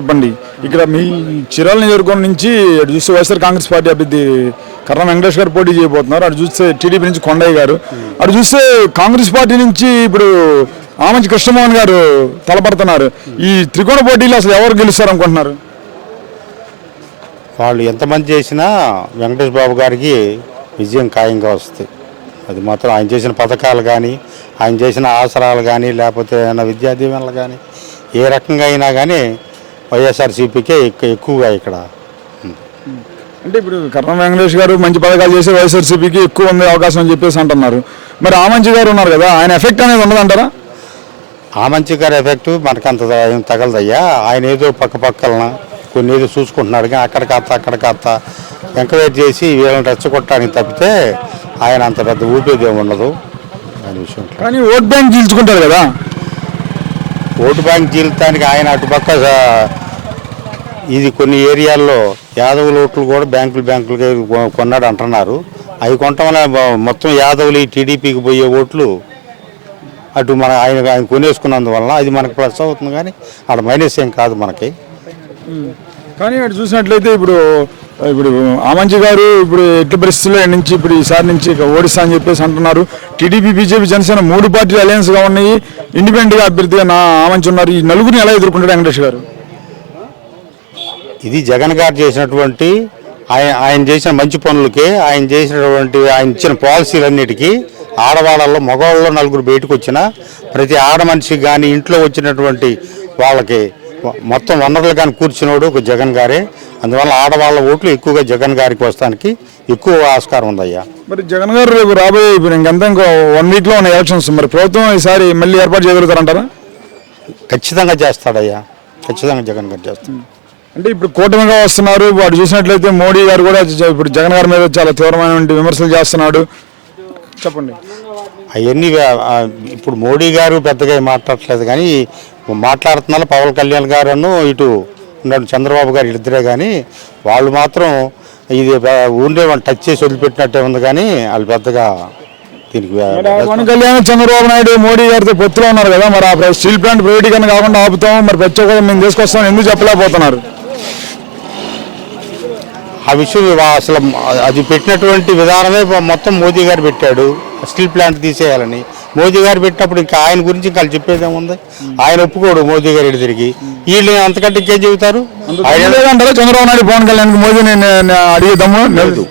చెప్పండి. ఇక్కడ మీ చిరాల నియోజకవర్గం నుంచి అటు చూస్తే వైఎస్ఆర్ కాంగ్రెస్ పార్టీ అభ్యర్థి కర్ణ వెంకటేష్ గారు పోటీ చేయబోతున్నారు. అటు చూస్తే టీడీపీ నుంచి కొండయ్య గారు, అటు చూస్తే కాంగ్రెస్ పార్టీ నుంచి ఇప్పుడు ఆమంచి కృష్ణమోహన్ గారు తలపడుతున్నారు. ఈ త్రికోణ పోటీలో అసలు ఎవరు గెలుస్తారు అనుకుంటున్నారు? వాళ్ళు ఎంతమంది చేసినా వెంకటేష్ బాబు గారికి విజయం ఖాయంగా వస్తుంది. అది మాత్రం ఆయన చేసిన పథకాలు కానీ, ఆయన చేసిన ఆసరాలు కానీ, లేకపోతే విద్యా దీవెనలు కానీ, ఏ రకంగా అయినా కానీ వైఎస్ఆర్సీపీకే ఎక్కువగా ఇక్కడ. అంటే ఇప్పుడు కర్ణ వెంకటేష్ గారు మంచి పథకాలు చేసి వైఎస్ఆర్సీపీకి ఎక్కువ ఉంది అవకాశం అని చెప్పేసి అంటున్నారు. మరి ఆమంచి గారు ఉన్నారు కదా, ఆయన ఎఫెక్ట్ అనేది ఉండదంటారా? ఆమంచి గారి ఎఫెక్ట్ మనకంత ఏం తగలదయ్యా. ఆయన ఏదో పక్కన కొన్ని ఏదో చూసుకుంటున్నాడు కానీ అక్కడ కాస్త ఎంకరేజ్ చేసి వీళ్ళని రెచ్చగొట్టడానికి తప్పితే ఆయన అంత పెద్ద ఊపేది ఏమి ఉండదు దాని విషయం. కానీ ఓట్ బ్యాంక్ చీల్చుకుంటారు కదా. ఓటు బ్యాంక్ చీల్చడానికి ఆయన అటుపక్క ఇది కొన్ని ఏరియాల్లో యాదవుల ఓట్లు కూడా బ్యాంకులకి కొన్నాడు అంటున్నారు. అవి కొనటం వల్ల మొత్తం యాదవులు టీడీపీకి పోయే ఓట్లు అటు ఆయన కొనేసుకున్నందువల్ల అది మనకు ప్లస్ అవుతుంది కానీ అక్కడ మైనస్ ఏం కాదు మనకి. కానీ అటు చూసినట్లయితే ఇప్పుడు ఆమంచి గారు ఇప్పుడు ఎట్టి పరిస్థితుల్లో నుంచి ఇప్పుడు ఈసారి నుంచి ఓడిస్తా అని చెప్పేసి అంటున్నారు. టీడీపీ, బీజేపీ, జనసేన 3 పార్టీలు అలయన్స్గా ఉన్నాయి. ఇండిపెండెంట్గా అభ్యర్థిగా ఆమంచి ఉన్నారు. ఈ నలుగురిని ఎలా ఎదుర్కొంటారు వెంకటేష్ గారు? ఇది జగన్ గారు చేసినటువంటి ఆయన చేసిన మంచి పనులకి, ఆయన చేసినటువంటి ఆయన ఇచ్చిన పాలసీలన్నిటికీ ఆడవాళ్ళలో మగవాళ్ళలో 4 బయటకు వచ్చిన ప్రతి ఆడ మనిషికి కానీ ఇంట్లో వచ్చినటువంటి వాళ్ళకి మొత్తం వనరులు కానీ కూర్చున్నాడు ఒక జగన్ గారే. అందువల్ల ఆడవాళ్ళ ఓట్లు ఎక్కువగా జగన్ గారికి వస్తానికి ఎక్కువ ఆస్కారం ఉందయ్యా. మరి జగన్ గారు రేపు రాబోయే ఇంకో 1 వీక్లో ఉన్న ఎలక్షన్స్, మరి ప్రభుత్వం ఈసారి మళ్ళీ ఏర్పాటు చేయగలుగుతారంటారా? ఖచ్చితంగా చేస్తాడయ్యా, ఖచ్చితంగా జగన్ గారు చేస్తాడు. అంటే ఇప్పుడు కూటమిగా వస్తున్నారు. వాడు చూసినట్లయితే మోడీ గారు కూడా ఇప్పుడు జగన్ గారి మీద చాలా తీవ్రమైన విమర్శలు చేస్తున్నాడు. చెప్పండి. అవన్నీ ఇప్పుడు మోడీ గారు పెద్దగా మాట్లాడట్లేదు కానీ మాట్లాడుతున్నారు పవన్ కళ్యాణ్ గారును ఇటు ఉన్నాడు చంద్రబాబు గారు ఇద్దరే. కానీ వాళ్ళు మాత్రం ఇది ఊండే టచ్ చేసి వదిలిపెట్టినట్టే ఉంది కానీ వాళ్ళు పెద్దగా దీనికి. పవన్ కళ్యాణ్, చంద్రబాబు నాయుడు మోడీ గారితో పొత్తులో ఉన్నారు కదా, మరి ఆ స్టీల్ ప్లాంట్ ప్రైవేటీకరణ కాకుండా ఆపుతాం, మరి ప్రత్యేక మేము తీసుకొస్తాం ఎందుకు చెప్పలేకపోతున్నారు? ఆ విషయం అసలు అది పెట్టినటువంటి విధానమే మొత్తం మోదీ గారు పెట్టాడు. స్టీల్ ప్లాంట్ తీసేయాలని మోదీ గారు పెట్టినప్పుడు ఇంకా ఆయన గురించి ఇంకా చెప్పేదేముంది? ఆయన ఒప్పుకోడు మోదీ గారు ఇటు తిరిగి. వీళ్ళు అంతకంటే ఇంకేం చెబుతారు? చంద్రబాబు నాయుడు, పవన్ కళ్యాణ్ మోదీని అడిగేద్దాము లేదు.